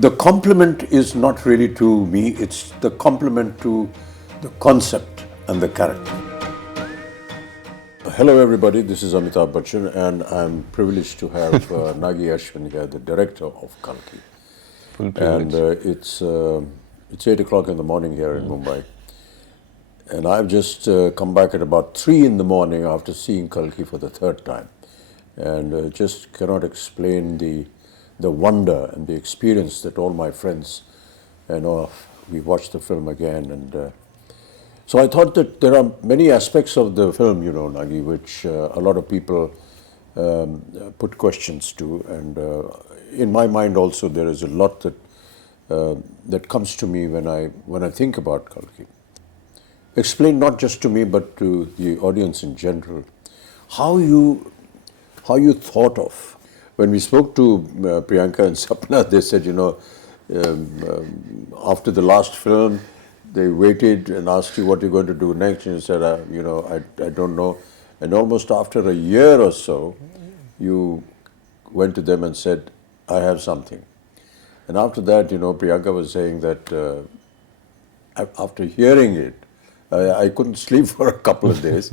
The compliment is not really to me, it's the compliment to the concept and the character. Hello everybody, this is Amitabh Bachchan and I'm privileged to have Nag Ashwin here, the director of KALKI. Full privilege. And it's 8 o'clock in the morning here in Mumbai. And I've just come back at about 3 in the morning after seeing KALKI for the third time. And just cannot explain the wonder and the experience that all my friends, we watched the film again. And so I thought that there are many aspects of the film, Nagi, which a lot of people put questions to. And in my mind also, there is a lot that comes to me when I think about KALKI. Explain not just to me, but to the audience in general, how you thought of. When we spoke to Priyanka and Swapna, they said, after the last film, they waited and asked you what you're going to do next, and you said, I don't know. And almost after a year or so, you went to them and said, I have something. And after that, Priyanka was saying that after hearing it, I couldn't sleep for a couple of days.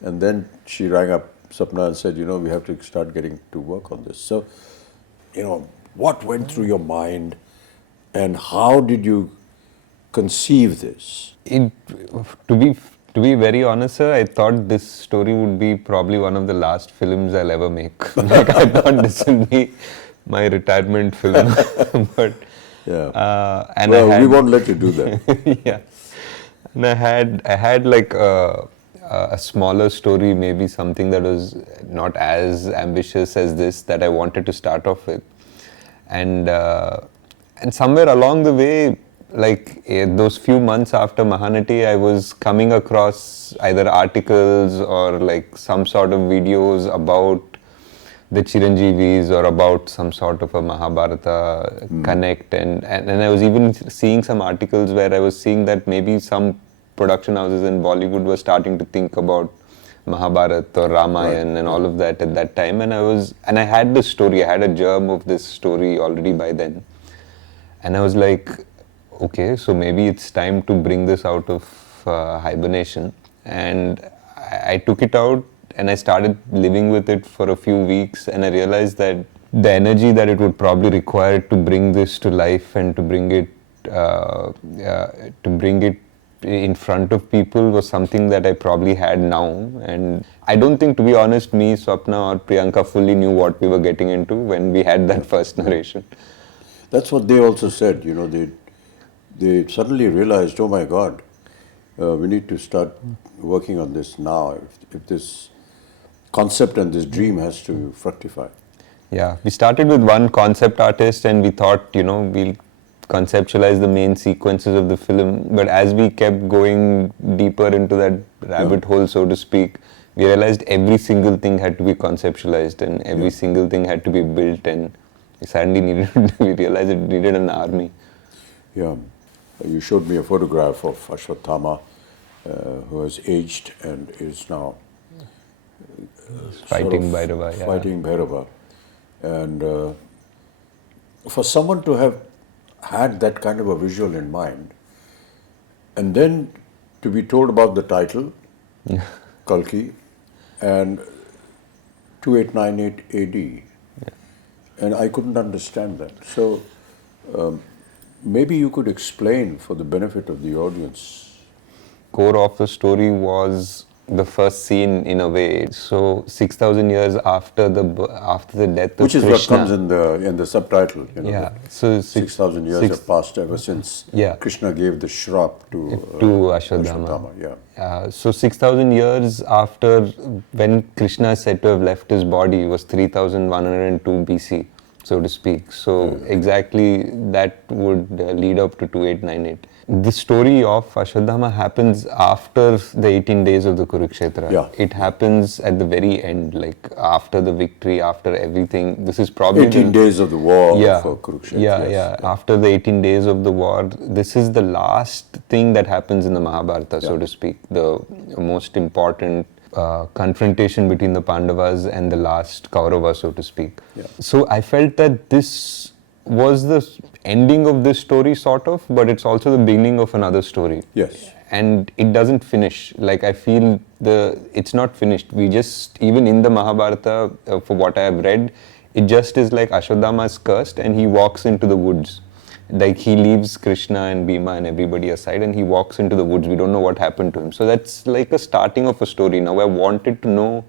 And then she rang up Swapna and said, we have to start getting to work on this. So, what went through your mind and how did you conceive this? To be very honest, sir, I thought this story would be probably one of the last films I'll ever make. Like, I thought this would be my retirement film. But yeah, and we won't let you do that. Yeah, and I had like a smaller story, maybe something that was not as ambitious as this, that I wanted to start off with, and somewhere along the way, like those few months after Mahanati, I was coming across either articles or like some sort of videos about the Chiranjeevis or about some sort of a Mahabharata connect, and I was even seeing some articles where I was seeing that maybe some production houses in Bollywood were starting to think about Mahabharata or Ramayana and all of that at that time, and I had this story, I had a germ of this story already by then, and I was like, okay, so maybe it's time to bring this out of hibernation. And I took it out and I started living with it for a few weeks, and I realized that the energy that it would probably require to bring this to life and to bring it in front of people was something that I probably had now. And I don't think, to be honest, me, Swapna or Priyanka fully knew what we were getting into when we had that first narration. That's what they also said, they suddenly realized, oh my God, we need to start working on this now if this concept and this dream has to fructify. Yeah, we started with one concept artist and we thought, we'll conceptualize the main sequences of the film, but as we kept going deeper into that rabbit hole, so to speak, we realized every single thing had to be conceptualized and every single thing had to be built, and we realized it needed an army. Yeah. You showed me a photograph of Ashwatthama, who has aged and is now fighting Bhairava. Yeah. Fighting Bhairava. And for someone to have had that kind of a visual in mind, and then to be told about the title, KALKI, and 2898 AD, and I couldn't understand that. So, maybe you could explain for the benefit of the audience. Core of the story was the first scene in a way. So 6,000 years after the death of Krishna. Which is what comes in the subtitle. Yeah. So 6,000 years have passed ever since Krishna gave the shrap to Ashwatthama. Yeah. So 6,000 years after when Krishna is said to have left his body was 3,102 BC. So to speak. So exactly that would lead up to 2898. The story of Ashwatthama happens after the 18 days of the Kurukshetra. Yeah. It happens at the very end, like after the victory, after everything. This is probably 18 days of the war for Kurukshetra. Yeah. After the 18 days of the war, this is the last thing that happens in the Mahabharata, so to speak. The most important confrontation between the Pandavas and the last Kaurava, so to speak. Yeah. So I felt that this was the ending of this story, sort of, but it's also the beginning of another story. Yes. And it doesn't finish. Like, I feel it's not finished. We just, even in the Mahabharata, for what I have read, it just is like Ashwatthama is cursed and he walks into the woods. Like, he leaves Krishna and Bhima and everybody aside and he walks into the woods. We don't know what happened to him. So that's like a starting of a story. Now I wanted to know,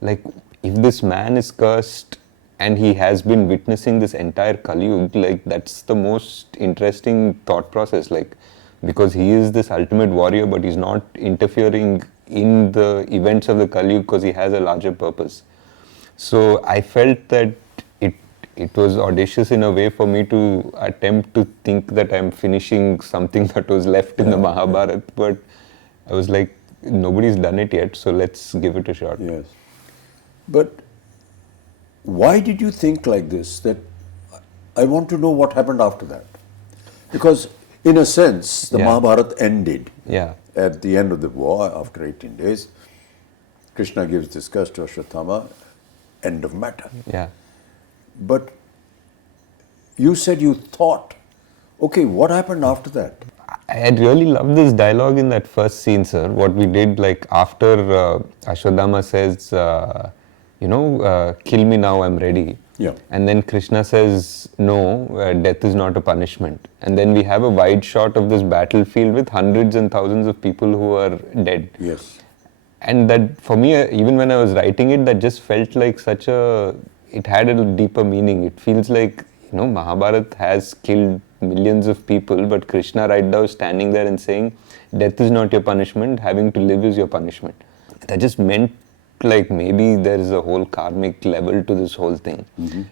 like, if this man is cursed and he has been witnessing this entire Kali Yuga, like, that's the most interesting thought process. Like, because he is this ultimate warrior, but he's not interfering in the events of the Kali Yuga because he has a larger purpose. So I felt that it was audacious in a way for me to attempt to think that I'm finishing something that was left in the Mahabharata, but I was like, nobody's done it yet, so let's give it a shot. Yes. But why did you think like this, that I want to know what happened after that? Because in a sense, the Mahabharata ended at the end of the war after 18 days. Krishna gives disgust to Ashwatthama, end of matter. Yeah. But you said you thought, okay, what happened after that? I had really loved this dialogue in that first scene, sir. What we did, like, after Ashwatthama says, kill me now, I'm ready. Yeah. And then Krishna says, no, death is not a punishment. And then we have a wide shot of this battlefield with hundreds and thousands of people who are dead. Yes. And that, for me, even when I was writing it, that just felt like it had a deeper meaning. It feels like, Mahabharata has killed millions of people, but Krishna right now is standing there and saying, death is not your punishment, having to live is your punishment. That just meant, like, maybe there is a whole karmic level to this whole thing. Mm-hmm.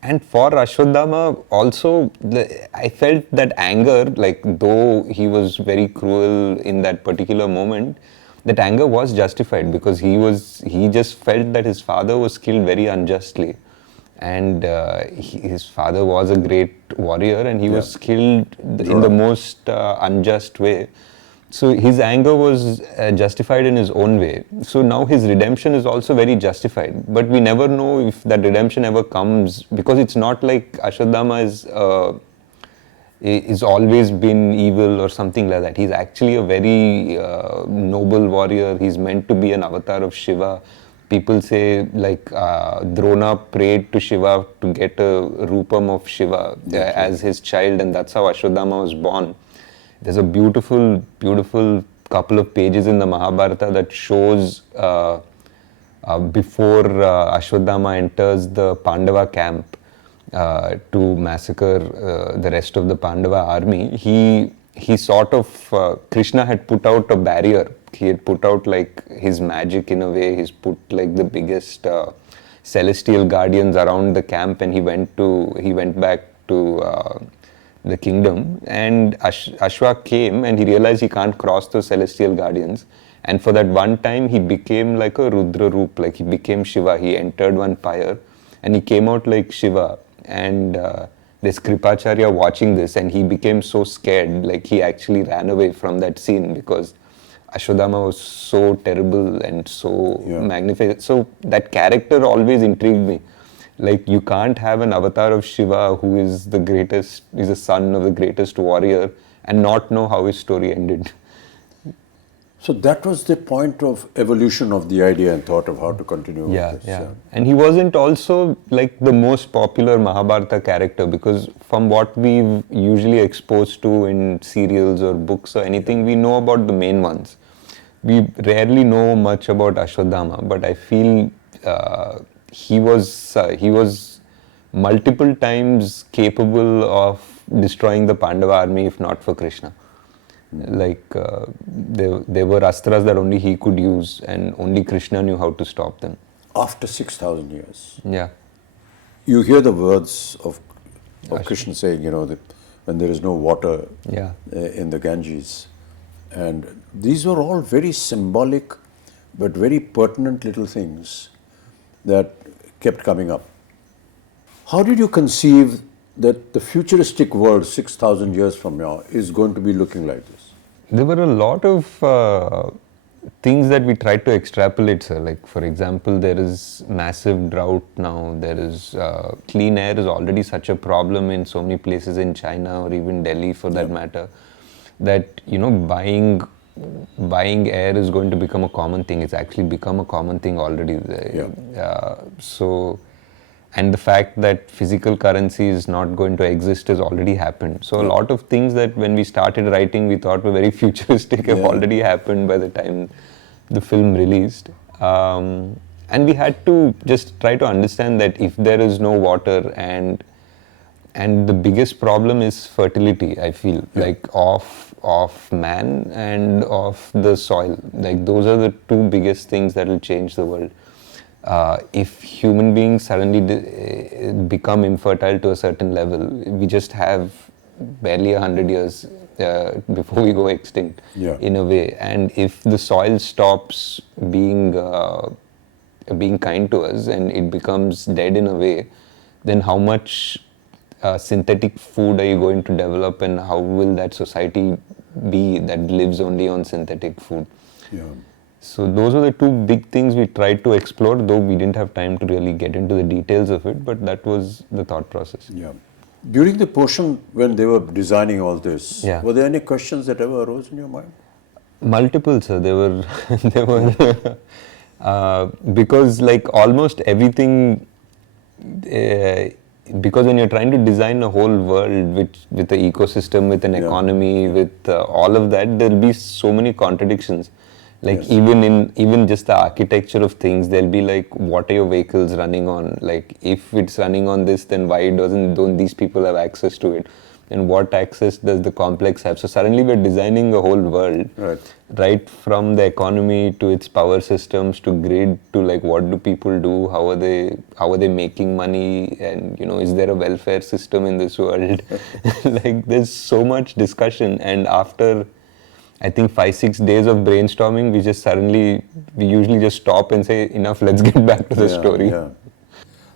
And for Ashwatthama also, I felt that anger, like, though he was very cruel in that particular moment, that anger was justified because he just felt that his father was killed very unjustly. And his father was a great warrior and he was killed in the most unjust way. So his anger was justified in his own way. So now his redemption is also very justified. But we never know if that redemption ever comes, because it's not like Ashwatthama is always been evil or something like that. He's actually a very noble warrior. He's meant to be an avatar of Shiva. People say, like, Drona prayed to Shiva to get a rupam of Shiva as his child, and that's how Ashwatthama was born. There's a beautiful, beautiful couple of pages in the Mahabharata that shows before Ashwatthama enters the Pandava camp to massacre the rest of the Pandava army. He sort of, Krishna had put out a barrier. He had put out, like, his magic in a way. He's put, like, the biggest celestial guardians around the camp, and he went back to the kingdom, and Ashwa came and he realized he can't cross those celestial guardians, and for that one time he became like a Rudra Roop, like he became Shiva. He entered one pyre and he came out like Shiva, and this Kripacharya watching this, and he became so scared, like he actually ran away from that scene because Ashwatthama was so terrible and so magnificent. So that character always intrigued me. Like, you can't have an avatar of Shiva who is the greatest, is the son of the greatest warrior, and not know how his story ended. So that was the point of evolution of the idea and thought of how to continue with this. Yeah. And he wasn't also, like, the most popular Mahabharata character, because from what we've usually exposed to in serials or books or anything, we know about the main ones. We rarely know much about Ashwatthama, but I feel he was multiple times capable of destroying the Pandava army if not for Krishna. Like, there were astras that only he could use, and only Krishna knew how to stop them. After 6,000 years. Yeah. You hear the words of Krishna saying, that when there is no water in the Ganges. And these were all very symbolic but very pertinent little things that kept coming up. How did you conceive that the futuristic world 6,000 years from now is going to be looking like this? There were a lot of things that we try to extrapolate, sir. Like, for example, there is massive drought now. There is clean air is already such a problem in so many places in China or even Delhi, for that matter, that buying air is going to become a common thing. It's actually become a common thing already. And the fact that physical currency is not going to exist has already happened. So a lot of things that when we started writing we thought were very futuristic have already happened by the time the film released. And we had to just try to understand that if there is no water and the biggest problem is fertility, I feel, like of man and of the soil. Like those are the two biggest things that will change the world. If human beings suddenly become infertile to a certain level, we just have barely 100 years before we go extinct, in a way. And if the soil stops being kind to us and it becomes dead in a way, then how much synthetic food are you going to develop, and how will that society be that lives only on synthetic food? So those are the two big things we tried to explore, though we didn't have time to really get into the details of it, but that was the thought process. During the portion when they were designing all this, were there any questions that ever arose in your mind? Multiple, sir. There were because like almost everything, because when you're trying to design a whole world with an ecosystem, with an economy, with all of that, there'll be so many contradictions. Like even just the architecture of things, there'll be like, what are your vehicles running on? Like if it's running on this, then why don't these people have access to it? And what access does the complex have? So suddenly we're designing a whole world, right from the economy to its power systems to grid to like what do people do? How are they making money? And is there a welfare system in this world? Like there's so much discussion, and after I think 5-6 days of brainstorming, we usually just stop and say, enough, let's get back to the story.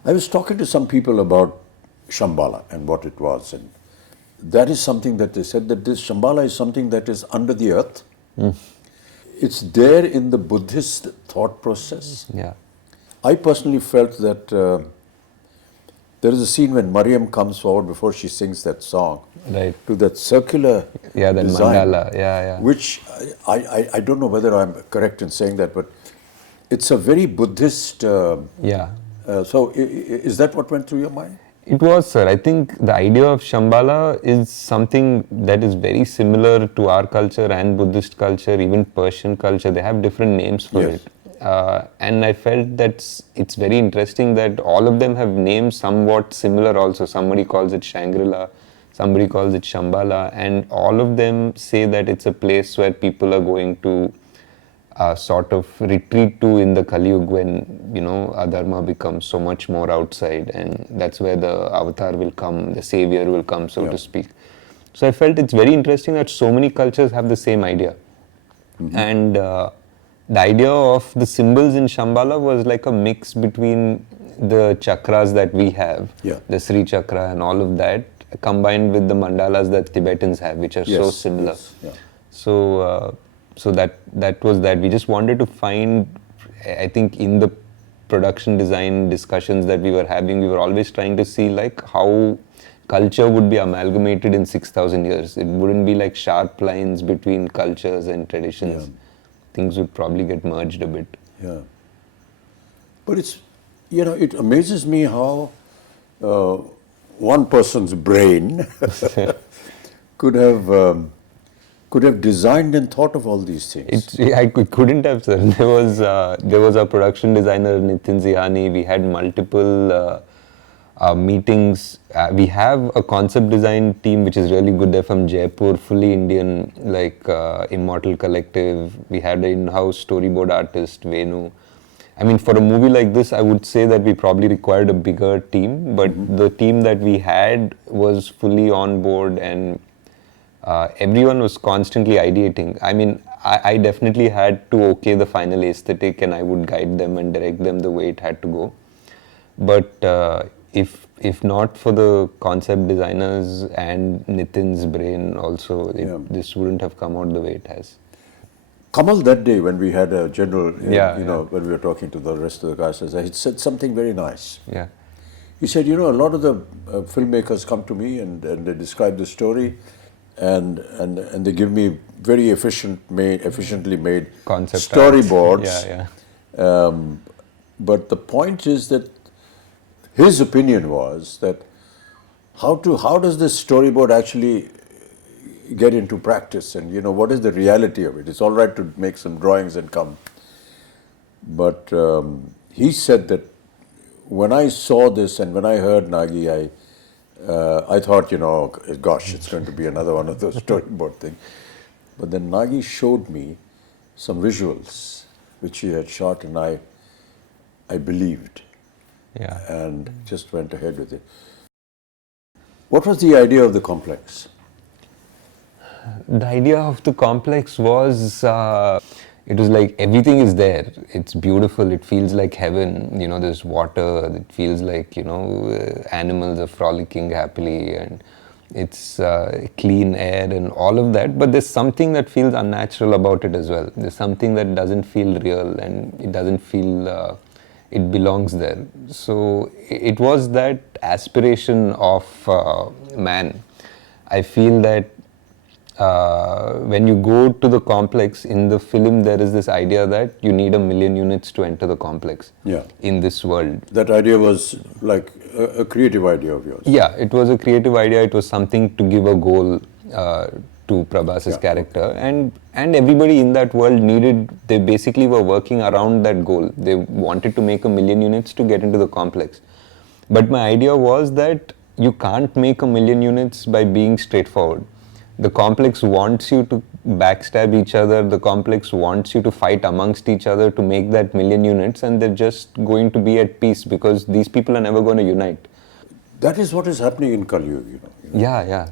I was talking to some people about Shambhala and what it was, and that is something that they said, that this Shambhala is something that is under the earth. It's there in the Buddhist thought process. I personally felt that there is a scene when Mariam comes forward before she sings that song, to that circular that design, mandala, which I don't know whether I'm correct in saying that, but it's a very Buddhist. So is that what went through your mind? It was, sir. I think the idea of Shambhala is something that is very similar to our culture and Buddhist culture, even Persian culture. They have different names for it. And I felt that it's very interesting that all of them have names somewhat similar also. Somebody calls it Shangri-La, somebody calls it Shambhala, and all of them say that it's a place where people are going to sort of retreat to in the Kali Yuga when, adharma becomes so much more outside, and that's where the avatar will come, the savior will come, so to speak. So I felt it's very interesting that so many cultures have the same idea. And the idea of the symbols in Shambhala was like a mix between the chakras that we have, the Sri Chakra and all of that, combined with the mandalas that Tibetans have, which are so similar. So that was that. We just wanted to find, I think in the production design discussions that we were having, we were always trying to see like how culture would be amalgamated in 6,000 years. It wouldn't be like sharp lines between cultures and traditions. Things would probably get merged a bit. But it's, it amazes me how one person's brain could have designed and thought of all these things. I couldn't have, sir. There was a production designer, Nitin Zihani. We had multiple meetings. We have a concept design team which is really good. They're from Jaipur, fully Indian, like Immortal Collective. We had an in-house storyboard artist, Venu. I mean, for a movie like this, I would say that we probably required a bigger team, but the team that we had was fully on board, and everyone was constantly ideating. I mean, I definitely had to okay the final aesthetic, and I would guide them and direct them the way it had to go. But if not for the concept designers and Nitin's brain also, this wouldn't have come out the way it has. Kamal that day when we had a general, Yeah, when we were talking to the rest of the guys, he said something very nice. Yeah. He said, a lot of the filmmakers come to me and they describe the story and they give me very efficiently made Concept storyboards. Yeah. But the point is that his opinion was that how does this storyboard actually get into practice, and what is the reality of it? It's all right to make some drawings and come, but he said that when I saw this and when I heard Nagi, I thought, gosh, it's going to be another one of those storyboard things. But then Nagi showed me some visuals which he had shot, and I believed. Yeah. And just went ahead with it. What was the idea of the complex? The idea of the complex was, it was like everything is there. It's beautiful. It feels like heaven. There's water. It feels like, animals are frolicking happily, and it's clean air and all of that. But there's something that feels unnatural about it as well. There's something that doesn't feel real, and it doesn't feel it belongs there. So it was that aspiration of man. I feel that when you go to the complex in the film, there is this idea that you need 1 million units to enter the complex in this world. That idea was like a creative idea of yours? Yeah, it was a creative idea. It was something to give a goal to Prabhas's character, and everybody in that world they basically were working around that goal. They wanted to make 1 million units to get into the complex. But my idea was that you can't make 1 million units by being straightforward. The complex wants you to backstab each other. The complex wants you to fight amongst each other to make that 1 million units, and they're just going to be at peace because these people are never going to unite. That is what is happening in Kali Yuga, Yeah.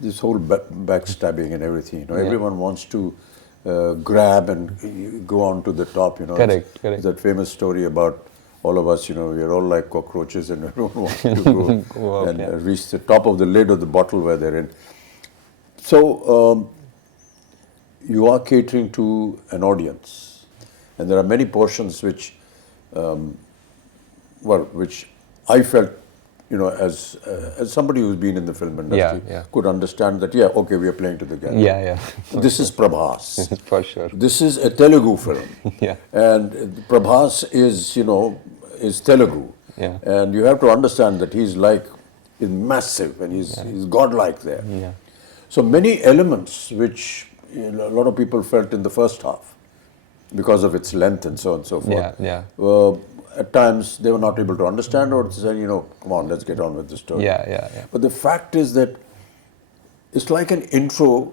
This whole backstabbing and everything, everyone wants to grab and go on to the top, Correct. That famous story about all of us, we're all like cockroaches and everyone wants to go up, and reach the top of the lid of the bottle where they're in. So, you are catering to an audience, and there are many portions which, which I felt, as somebody who's been in the film industry, could understand that, okay, we are playing to the gallery. Yeah. This is Prabhas. For sure. This is a Telugu film. And Prabhas is Telugu. And you have to understand that he's massive, and he's godlike there. So many elements which a lot of people felt in the first half, because of its length and so on and so forth. At times they were not able to understand, or said, come on, let's get on with the story. But the fact is that it's like an intro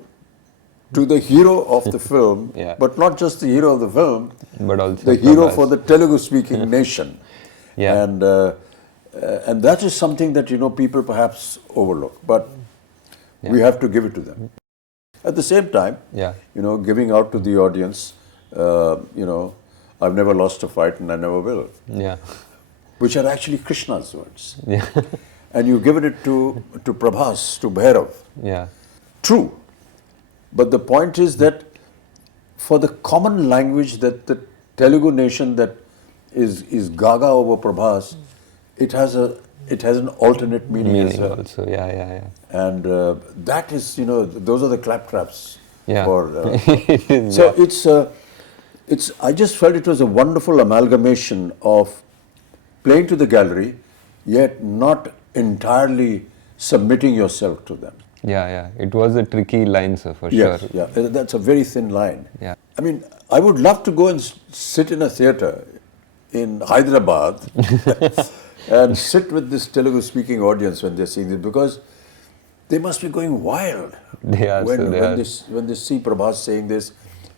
to the hero of the film, but not just the hero of the film, but also the hero for the Telugu-speaking nation. And that is something that, people perhaps overlook. But we have to give it to them. At the same time, giving out to the audience, I've never lost a fight and I never will. Which are actually Krishna's words. And you've given it to Prabhas, to Bhairav. True. But the point is that for the common language that the Telugu nation that is gaga over Prabhas, it has an alternate meaning as well. Also. And that is, those are the claptraps. For, I just felt it was a wonderful amalgamation of playing to the gallery, yet not entirely submitting yourself to them. It was a tricky line, sir, for sure. That's a very thin line. I mean, I would love to go and sit in a theatre in Hyderabad and sit with this Telugu-speaking audience when they're seeing this, because they must be going wild when they see Prabhas saying this,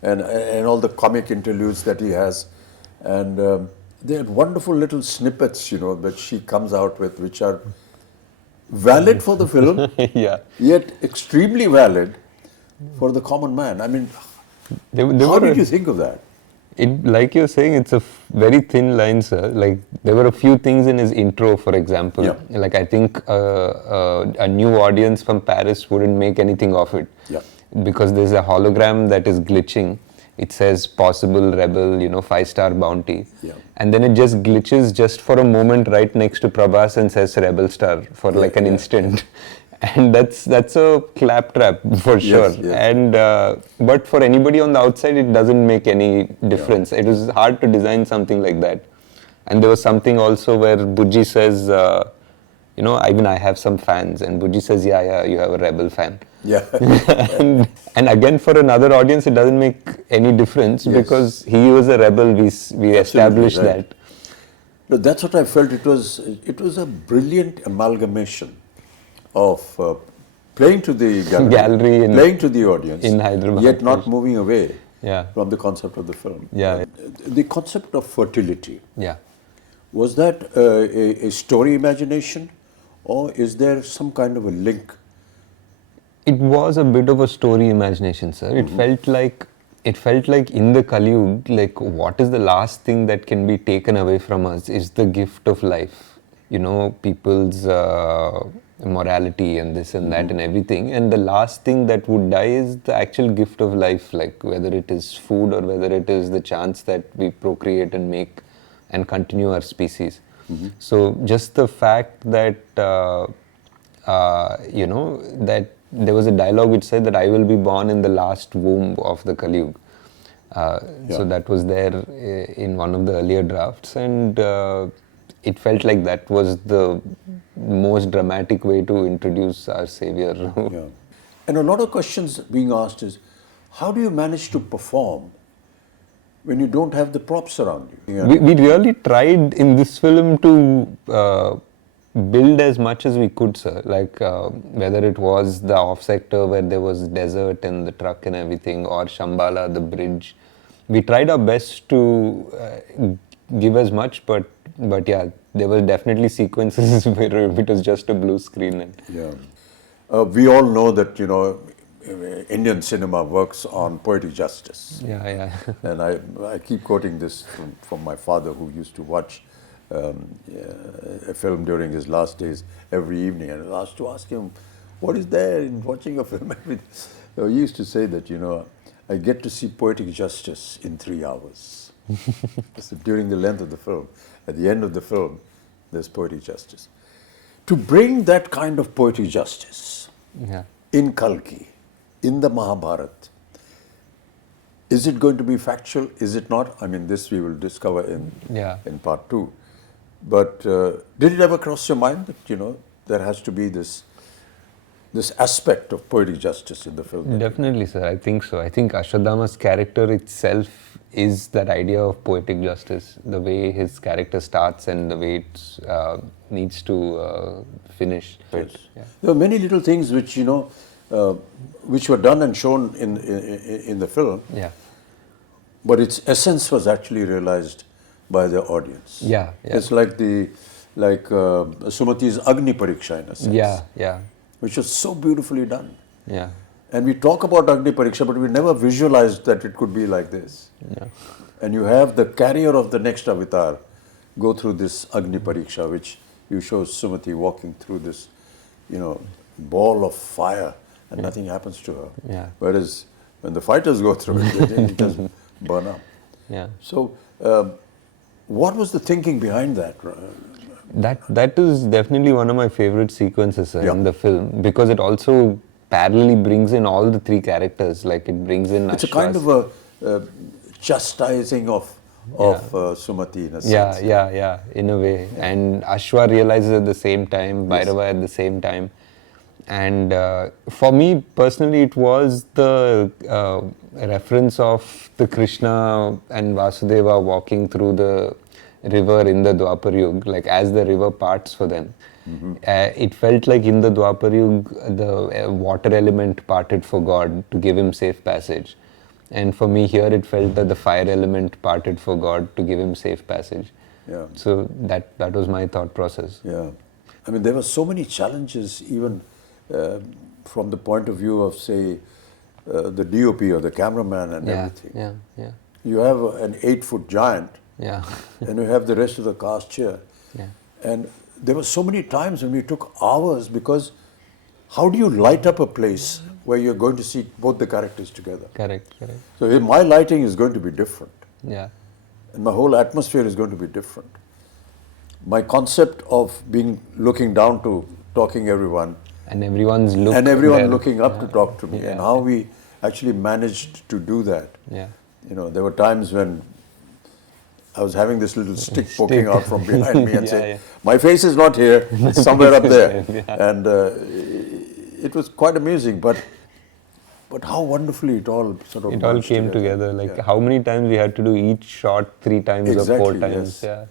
and all the comic interludes that he has, and they had wonderful little snippets, that she comes out with, which are valid for the film, yet extremely valid for the common man. I mean, how did you think of that? Like you're saying, it's a very thin line, sir. Like, there were a few things in his intro, for example. Like, I think a new audience from Paris wouldn't make anything of it. Because there's a hologram that is glitching, it says possible rebel, 5-star bounty. Yeah. And then it just glitches just for a moment right next to Prabhas and says rebel star for like an instant. And that's a claptrap for sure. Yes, yes. And but for anybody on the outside, it doesn't make any difference. It was hard to design something like that. And there was something also where Bujji says, even I have some fans, and Bujji says, yeah, you have a rebel fan. Yeah. and again, for another audience, it doesn't make any difference because he was a rebel. We established right. that. No, that's what I felt. It was a brilliant amalgamation of playing to the gallery playing to the audience in Hyderabad, yet not moving away Yeah. from the concept of the film. Yeah. The concept of fertility, Yeah. was that a story imagination, or is there some kind of a link? It was a bit of a story imagination, sir. It felt like in the Kali Yuga, like what is the last thing that can be taken away from us is the gift of life. People's morality and this and that and everything. And the last thing that would die is the actual gift of life, like whether it is food or whether it is the chance that we procreate and make and continue our species. So just the fact that, that there was a dialogue which said that I will be born in the last womb of the Kali Yuga. So that was there in one of the earlier drafts, and it felt like that was the most dramatic way to introduce our savior. Yeah. And a lot of questions being asked is, how do you manage to perform when you don't have the props around you? Yeah. We really tried in this film to build as much as we could, sir. Like whether it was the off sector where there was desert and the truck and everything, or Shambhala, the bridge. We tried our best to give as much, but yeah, there were definitely sequences where it was just a blue screen. And Yeah. We all know that, Indian cinema works on poetic justice. yeah. And I keep quoting this from my father, who used to watch a film during his last days every evening, and I was asked to ask him, what is there in watching a film? So he used to say that, I get to see poetic justice in 3 hours. So during the length of the film, at the end of the film, there's poetic justice. To bring that kind of poetic justice Yeah. in Kalki, in the Mahabharata, is it going to be factual? Is it not? I mean, this we will discover in part 2. But did it ever cross your mind that, there has to be this aspect of poetic justice in the film? Definitely, sir. I think so. I think Ashwatthama's character itself is that idea of poetic justice. The way his character starts and the way it needs to finish. Yes. Yeah. There are many little things which, which were done and shown in the film, Yeah. but its essence was actually realized by the audience. Yeah. It's like Sumati's Agni Pariksha in a sense. Yeah. Which was so beautifully done. Yeah. And we talk about Agni Pariksha, but we never visualized that it could be like this. Yeah. And you have the carrier of the next avatar go through this Agni Pariksha, which you show Sumati walking through this, ball of fire, and nothing happens to her. Yeah. Whereas when the fighters go through it, it just burn up. Yeah. So, what was the thinking behind that? That is definitely one of my favorite sequences in the film, because it also parallelly brings in all the 3 characters. Like it brings in It's a kind of a chastising of Sumati in a sense. Yeah, in a way. And Ashwa realizes at the same time, Bhairava at the same time. And for me personally, it was the reference of the Krishna and Vasudeva walking through the river in the Dwapar Yuga, like as the river parts for them. It felt like in the Dwapar Yuga, the water element parted for God to give him safe passage. And for me here, it felt that the fire element parted for God to give him safe passage. Yeah. So that was my thought process. Yeah. I mean, there were so many challenges, even from the point of view of, say, the DOP or the cameraman and everything. Yeah. You have an 8-foot giant, Yeah. and you have the rest of the cast here. Yeah. And there were so many times when we took hours, because how do you light up a place where you're going to see both the characters together. Correct. So my lighting is going to be different. Yeah. And my whole atmosphere is going to be different. My concept of looking down to talking everyone. And everyone's looking up to talk to me. And how we actually managed to do that. Yeah. There were times when I was having this little stick poking out from behind me and saying, my face is not here, it's somewhere up there. And it was quite amusing, but how wonderfully it all sort of... It all came together. Like how many times we had to do each shot 3 times or 4 times. Yes. Yeah.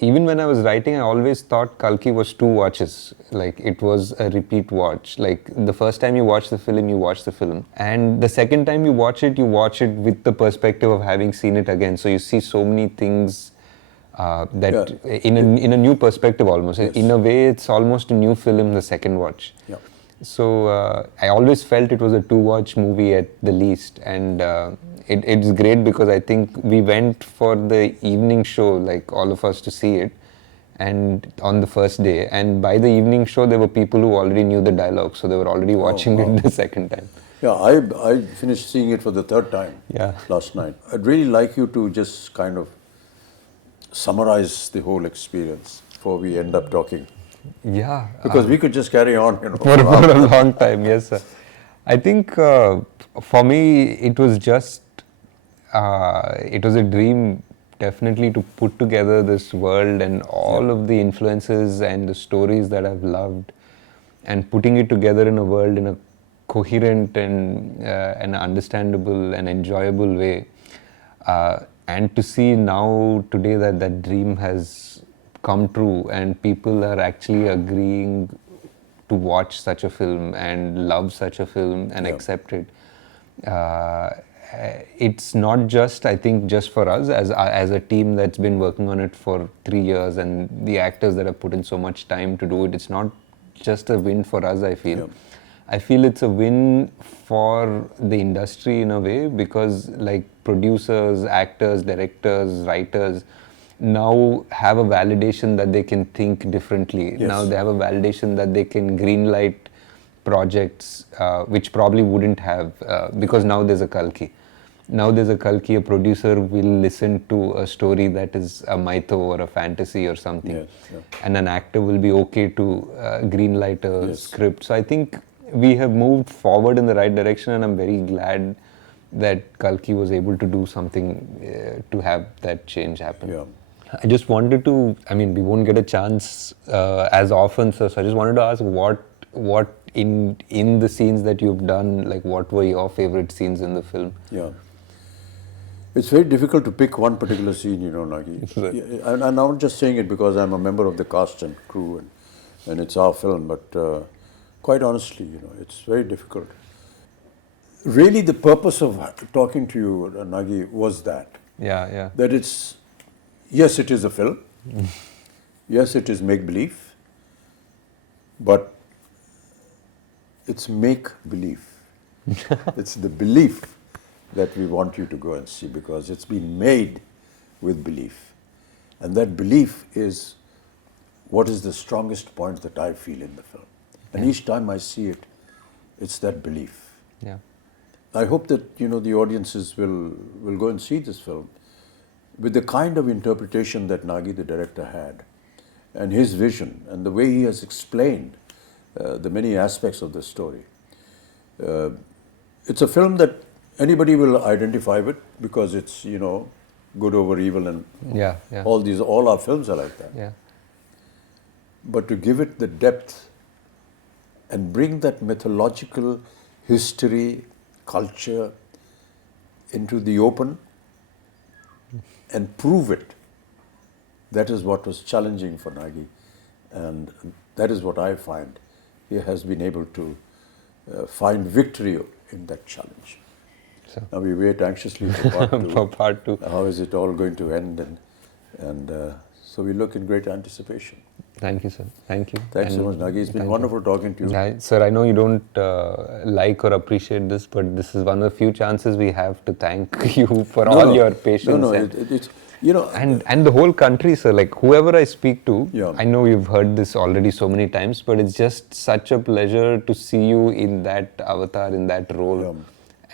Even when I was writing, I always thought Kalki was 2 watches. Like it was a repeat watch. Like the first time you watch the film, you watch the film. And the second time you watch it with the perspective of having seen it again. So you see so many things in a new perspective almost. Yes. In a way, it's almost a new film the second watch. Yeah. So I always felt it was a 2-watch movie at the least. And it's great because I think we went for the evening show, like all of us, to see it, and on the first day. And by the evening show, there were people who already knew the dialogue, so they were already watching it the second time. Yeah, I finished seeing it for the 3rd time last night. I'd really like you to just kind of summarize the whole experience before we end up talking. Yeah. Because we could just carry on, For a long time, yes, sir. I think for me, it was just, it was a dream definitely to put together this world and all of the influences and the stories that I've loved, and putting it together in a world in a coherent and an understandable and enjoyable way. And to see now today that dream has come true and people are actually agreeing to watch such a film and love such a film and accept it. It's not just, I think, just for us as a team that's been working on it for 3 years, and the actors that have put in so much time to do it. It's not just a win for us, I feel. I feel it's a win for the industry in a way, because like producers, actors, directors, writers now have a validation that they can think differently. Now they have a validation that they can greenlight projects which probably wouldn't have, because now there's a Kalki. Now there's a Kalki, a producer will listen to a story that is a mytho or a fantasy or something, and an actor will be okay to greenlight a script. So I think we have moved forward in the right direction, and I'm very glad that Kalki was able to do something to have that change happen. I just wanted to, I mean, we won't get a chance as often, so I just wanted to ask what in the scenes that you've done, like what were your favorite scenes in the film? It's very difficult to pick one particular scene, Nagi. And I'm not just saying it because I'm a member of the cast and crew and it's our film, but quite honestly, it's very difficult. Really, the purpose of talking to you, Nagi, was that. That it's, yes, it is a film. Yes, it is make-believe. But it's make-believe. It's the belief that we want you to go and see, because it's been made with belief. And that belief is what is the strongest point that I feel in the film. And each time I see it, it's that belief. I hope that, the audiences will go and see this film with the kind of interpretation that Nagi, the director, had, and his vision, and the way he has explained the many aspects of the story. It's a film that anybody will identify with, because it's, good over evil, and all our films are like that. But to give it the depth and bring that mythological history, culture into the open and prove it, that is what was challenging for Nagi, and that is what I find he has been able to find victory in that challenge. Now we wait anxiously for part 2. How is it all going to end? And so we look in great anticipation. Thank you, sir. Thank you. Thanks so much, Nagi. It's been wonderful talking to you. Sir, I know you don't like or appreciate this, but this is one of the few chances we have to thank you for all your patience. You know, And the whole country, sir, like whoever I speak to, Yeah. I know you've heard this already so many times, but it's just such a pleasure to see you in that avatar, in that role. Yeah.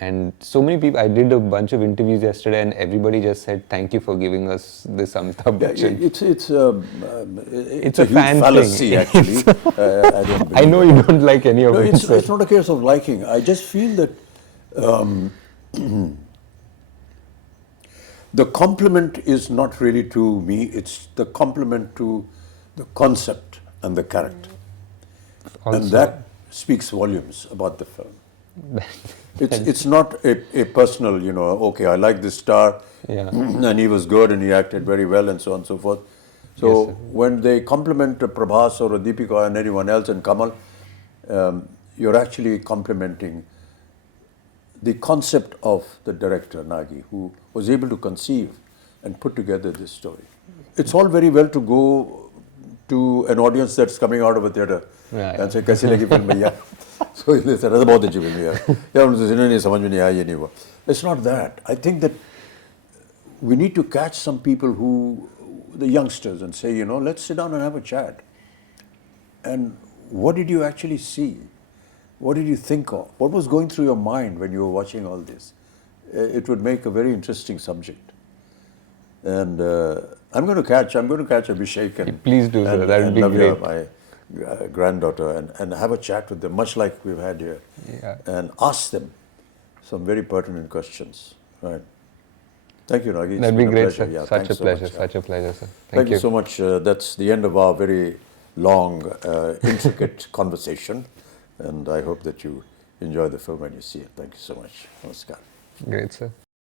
And so many people, I did a bunch of interviews yesterday and everybody just said, thank you for giving us this Amitabh yeah, Bachchan. it's a a huge fan thing. fallacy, actually. I don't believe I know it. you don't like any of No, it, it's, sir. it's not a case of liking. I just feel that the compliment is not really to me, it's the compliment to the concept and the character. And Also. that speaks volumes about the film. It's not a personal, you know, okay, I like this star, Yeah. and he was good and he acted very well and so on and so forth. So Yes, sir. when they compliment a Prabhas or a Deepika and anyone else and Kamal, you're actually complimenting the concept of the director, Nagi, who was able to conceive and put together this story. It's all very well to go to an audience that's coming out of a theatre and say, "Kaisi lagi film bhaiya?" So they said, "That's about the film bhaiya." Yeah, उन्हें समझ में नहीं आया, ये नहीं हुआ. It's not that. I think that we need to catch some people who, the youngsters, and say, you know, let's sit down and have a chat. And what did you actually see? What did you think of? What was going through your mind when you were watching all this? It would make a very interesting subject. And I'm going to catch Abhishek and Please do, sir. That would be Navya, great. my granddaughter, and have a chat with them, much like we've had here, Yeah. and ask them some very pertinent questions. Right. Thank you, Nagi. It's That'd be been a great, pleasure. sir. Yeah, Such thanks a so pleasure, much. such a pleasure, sir. Thank you so much. That's the end of our very long, intricate conversation. And I hope that you enjoy the film when you see it. Thank you so much. Namaskar. Great, sir.